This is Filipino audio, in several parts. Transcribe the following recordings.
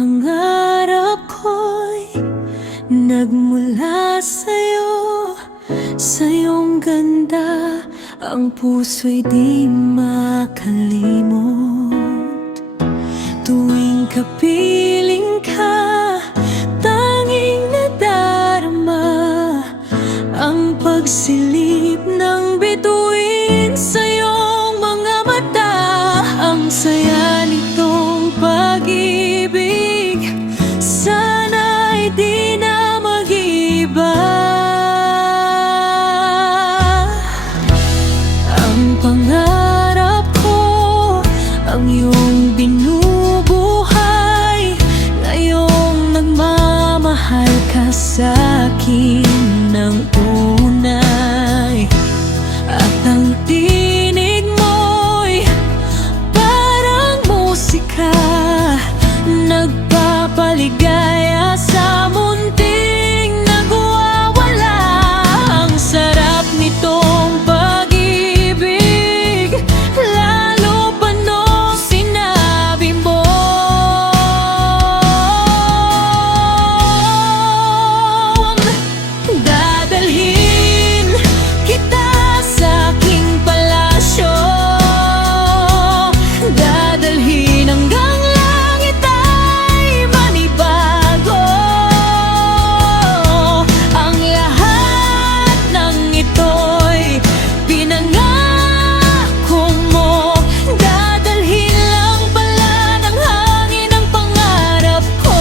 pangarap ko'y nagmula sa'yo. Sa iyong ganda, ang puso'y di makalimot. Tuwing kapiling ka, tanging nadarama ang pagsilip ng bituin sa iyong mga mata. Ang saya nitong pag-ibig, sana'y di na mag-iba. Ang pangarap ko, ang iyong binubuhay, ngayong nagmamahal ka sa'kin ng tunay. At ang tinig mo'y parang musika, nagpapaligaya sa munting nagwawala. Ang sarap nitong pag-ibig, lalo pa nung sinabi mo. Dadalhin kita sa aking palasyo, dadalhin hanggang langit ay manibago. Ang lahat ng ito'y pinangako mo, dadalhin lang pala ng hangin ang pangarap ko.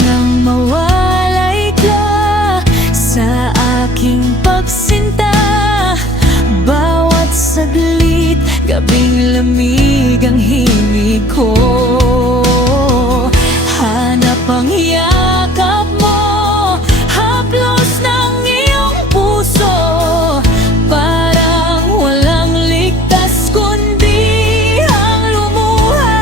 Nang mawalay ka sa aking pagsinta, bawat saglit gabing lamig ang himig ko. Hanap ang yakap mo, haplos ng iyong puso, parang walang ligtas kundi ang lumuha.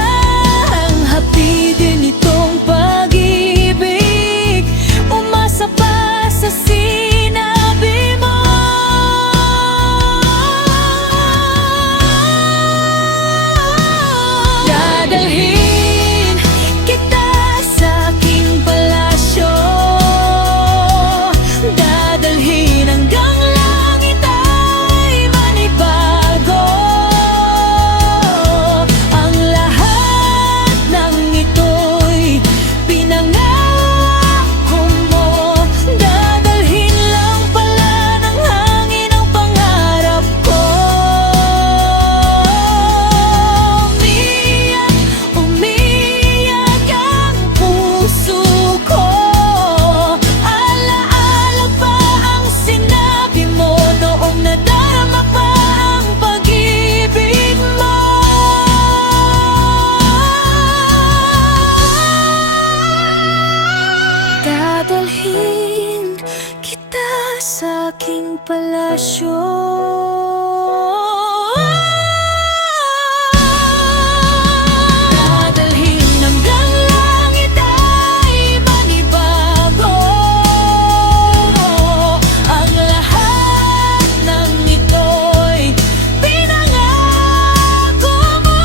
Ang hapidin itong pag-ibig, umasa pa sa sinabi mo. Dadalhin kita sa aking palasyo, dadalhin hanggang langit ay manibago. Ang lahat ng ito'y pinangako mo, dadalhin lang pala ng hangin ang pangarap ko. Umiyak ang puso ko, alaala pa ang sinabi mo noong nadarama pa ang pag-ibig mo. Dadalhin kita sa aking palasyo, dadalhin hanggang langit ay manibago. Ang lahat ng ito'y pinangako mo,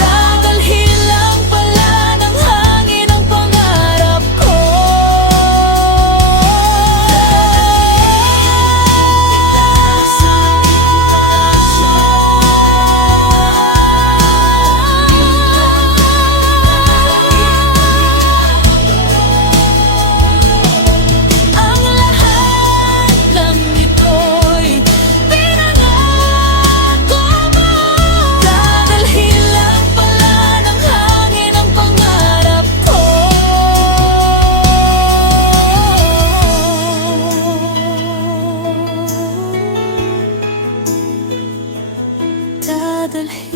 dadalhin lang pala ng hangin ang pangarap ko. Ang lahat ng ito'y pinangako mo, dadalhin lang pala ng hangin ang pangarap ko. Dadalhin